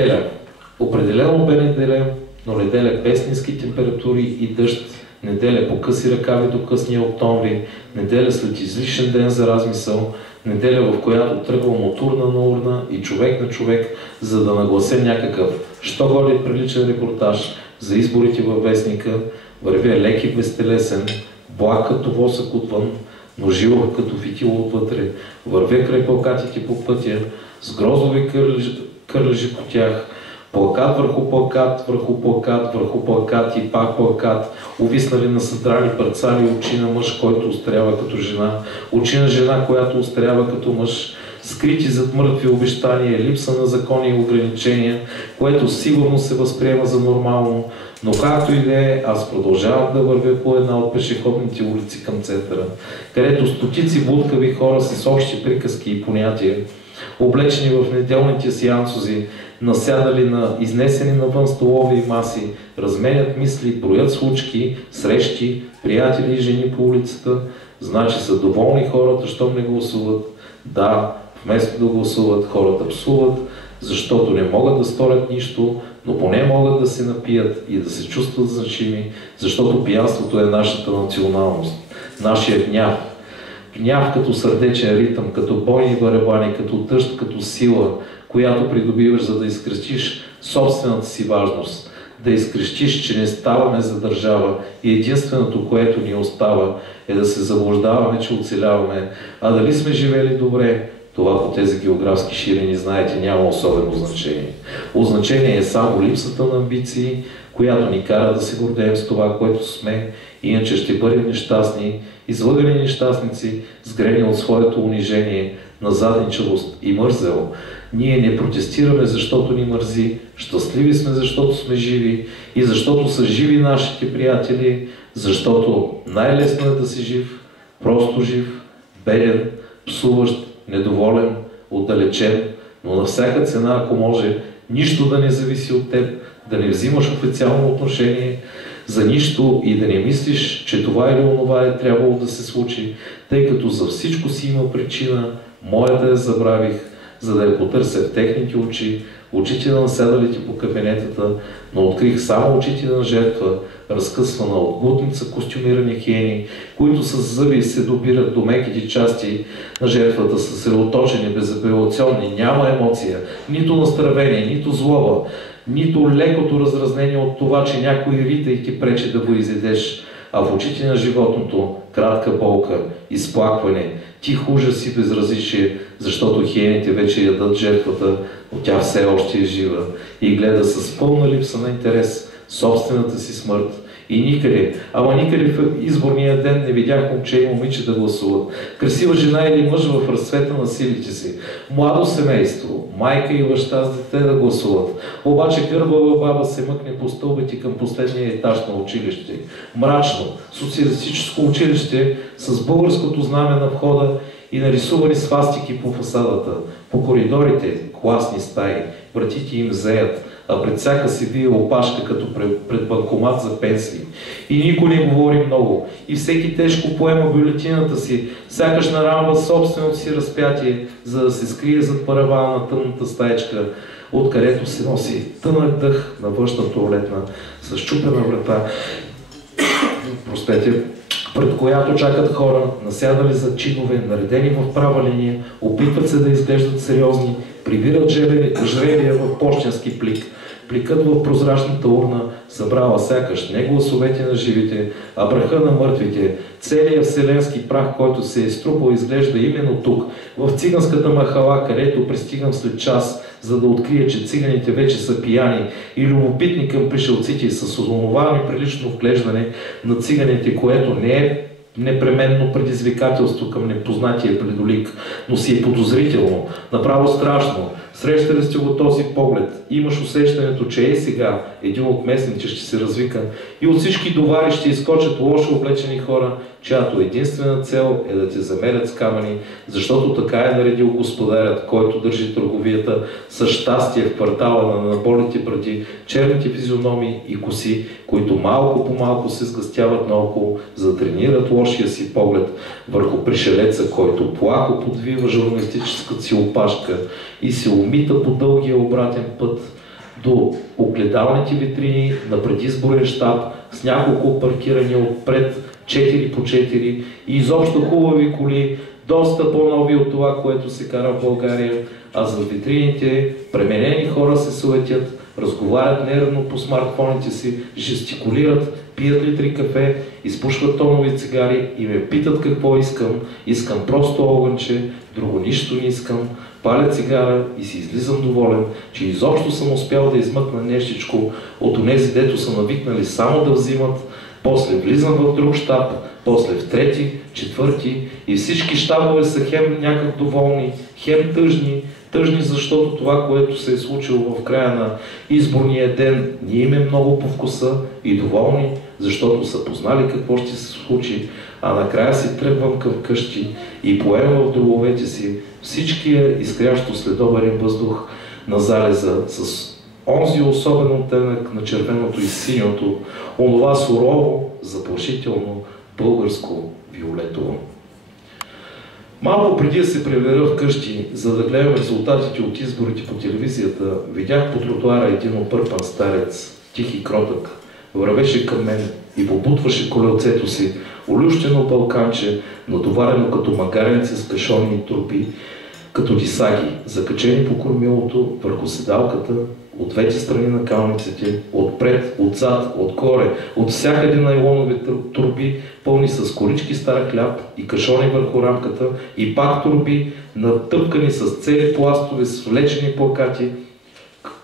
Неделя. Определено бе неделя, но неделя без ниски температури и дъжд, неделя по къси ръкави до късния октомври, неделя след излишен ден за размисъл, неделя, в която тръгвам от урна на урна и човек на човек, за да наглася някакъв, що годи приличен репортаж за изборите във вестника, вървя лек и безтелесен, благ като восък отвън, но живо като фитило отвътре, вървя край плакатите по пътя, с грозови кърлежи по тях, плакат върху плакат, върху плакат, върху плакат и пак плакат, увиснали на съдрани парцали очи на мъж, който устрява като жена, очи на жена, която устрява като мъж, скрити зад мъртви обещания, липса на закони и ограничения, което сигурно се възприема за нормално, но както и да е, аз продължавам да вървя по една от пешеходните улици към центъра, където стотици блудкави хора с общи приказки и понятия, облечени в неделните си ансузи, насядали на изнесени навън столови и маси, разменят мисли, броят случки, срещи, приятели и жени по улицата, значи са доволни хората, щом не гласуват. Да, вместо да гласуват, хората псуват, защото не могат да сторят нищо, но поне могат да се напият и да се чувстват значими, защото пиянството е нашата националност, нашия гняв. Гняв като сърдечен ритъм, като бойни барабани, като дъжд, като сила, която придобиваш, за да изкрещиш собствената си важност, да изкрещиш, че не ставаме за държава и единственото, което ни остава, е да се заблуждаваме, че оцеляваме, а дали сме живели добре, това по тези географски ширини, знаете, няма особено значение. От значение е само липсата на амбиции, която ни кара да се гордеем с това, което сме, иначе ще бъдем нещастни, излъгани нещастници, сгрени от своето унижение, назадничавост и мързел. Ние не протестираме, защото ни мързи, щастливи сме, защото сме живи и защото са живи нашите приятели, защото най-лесно е да си жив, просто жив, беден, псуващ, недоволен, отдалечен, но на всяка цена, ако може, нищо да не зависи от теб, да не взимаш официално отношение за нищо и да не мислиш, че това или онова е трябвало да се случи, тъй като за всичко си има причина, моята я забравих, за да я потърся в техните очи, очите на наседалите по кабинетата, но открих само очите на жертва, разкъсвана от глутница костюмирани хиени, които с зъби се добират до меките части на жертвата, съсредоточени, безапелационни, няма емоция, нито настървение, нито злоба, нито лекото разразнение от това, че някой рита и ти пречи да го изедеш, а в очите на животното кратка болка, изплакване, тих ужас и безразличие, защото хиените вече ядат жертвата, но тя все още е жива и гледа с пълна липса на интерес собствената си смърт. И никъде, ама никъде в изборния ден не видях момче и момиче да гласуват. Красива жена или мъж в разцвета на силите си. Младо семейство, майка и баща с дете да гласуват. Обаче гърбава баба се мъкне по стълбите към последния етаж на училище. Мрачно, социалистическо училище с българското знаме на входа и нарисувани свастики по фасадата. По коридорите класни стаи, вратите им зеят, а пред всяка се вие опашка като пред банкомат за пенсии. И никой не говори много. И всеки тежко поема бюлетината си, сякаш нарамва собственото си разпятие, за да се скрие зад паравана на тъмната стаечка, откъдето се носи тънък дъх на външна туалетна с чупена врата, пред която чакат хора, насядали за чинове, наредени в права линия, опитват се да изглеждат сериозни, прибират жребия в пощенски плик. Пликът в прозрачната урна събрала сякаш не гласовете на живите, а праха на мъртвите. Целият вселенски прах, който се е струпал, изглежда именно тук, в циганската махала, където пристигам след час, за да открия, че циганите вече са пияни и любопитни към пришелците с онова неприлично вглеждане на циганите, което не е непременно предизвикателство към непознатия предолик, но си е подозрително, направо страшно. Срещали сте го този поглед, имаш усещането, че сега един от местните ще се развика и от всички довари ще изскочат лошо облечени хора, чиято единствена цел е да те замерят с камъни, защото така е наредил господарят, който държи търговията с щастие в квартала на наболните бради, черните физиономии и коси, които малко по малко се сгъстяват наоколо, за да тренират лошия си поглед върху пришелеца, който плахо подвива журналистическата си опашка и се умита по дългия обратен път, до огледалните витрини на предизборен щаб с няколко паркирани отпред 4 по 4 и изобщо хубави коли, доста по-нови от това, което се кара в България, а за витрините пременени хора се суетят, разговарят нервно по смартфоните си, жестикулират, пият литри кафе, изпушват тонови цигари и ме питат какво искам. Искам просто огънче, друго нищо не искам. Паля цигара и си излизам доволен, че изобщо съм успял да измъкна нещичко от онези, дето са навикнали само да взимат. После влизам в друг щаб, после в трети, четвърти и всички щабове са хем някак доволни, хем тъжни, защото това, което се е случило в края на изборния ден, не им е много по вкуса и доволни, защото са познали какво ще се случи, а накрая си тръгвам към къщи и поемам в дробовете си всичкия изкрящо следобеден въздух на залеза с онзи особен оттенък на червеното и синьото, онова сурово, заплашително българско виолетово. Малко преди да се прибера вкъщи, за да гледам резултатите от изборите по телевизията, видях по тротуара един опърпан старец, тих и кротък, вървеше към мен и побутваше колелцето си, олющено балканче, натоварено като магаренце с кашони и турби, като дисаги, закачени по кормилото, върху седалката, от двете страни на калниците, отпред, отзад, отгоре, от всякъде найлонови турби, пълни с колички стар хляб и кашони върху рамката, и пак турби, натъпкани с цели пластове, с влечени плакати,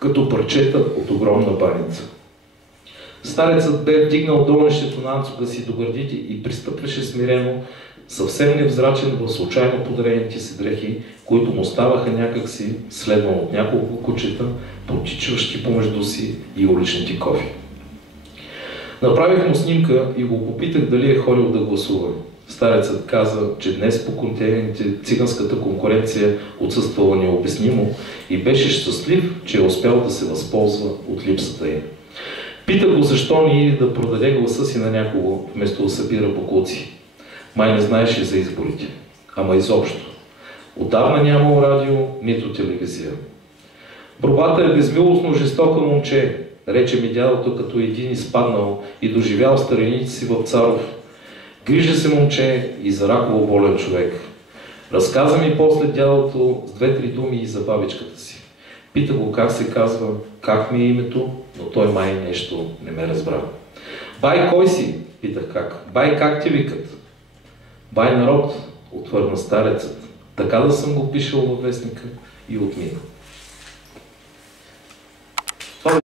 като парчета от огромна баница. Старецът бе вдигнал долнището на анцуга си до гърдите и пристъпваше смирено, съвсем невзрачен в случайно подарените си дрехи, които му ставаха някакси, следван от няколко кучета, потичващи помежду си и уличните кофи. Направих му снимка и го попитах дали е ходил да гласува. Старецът каза, че днес по контейнерите циганската конкуренция отсъствала необяснимо и беше щастлив, че е успял да се възползва от липсата й. Питах го защо не иде да продаде гласа си на някого, вместо да събира боклуци. Май не знаеше за изборите. Ама изобщо. Отдавна нямало радио, нито телевизия. Борбата е безмилостно жестока, момче, рече ми дядото, като един изпаднал и доживял старините си в Царов. Грижа се, момче, и за раково болен човек. Разказа ми после дядото с 2-3 думи и за бабичката си. Пита го как се казва, как ми е името, но той май нещо не ме разбра. Бай, кой си? Питах как. Бай, как ти викат? Бай, народ, отвърна старецът. Така да съм го пишел във вестника и отмина.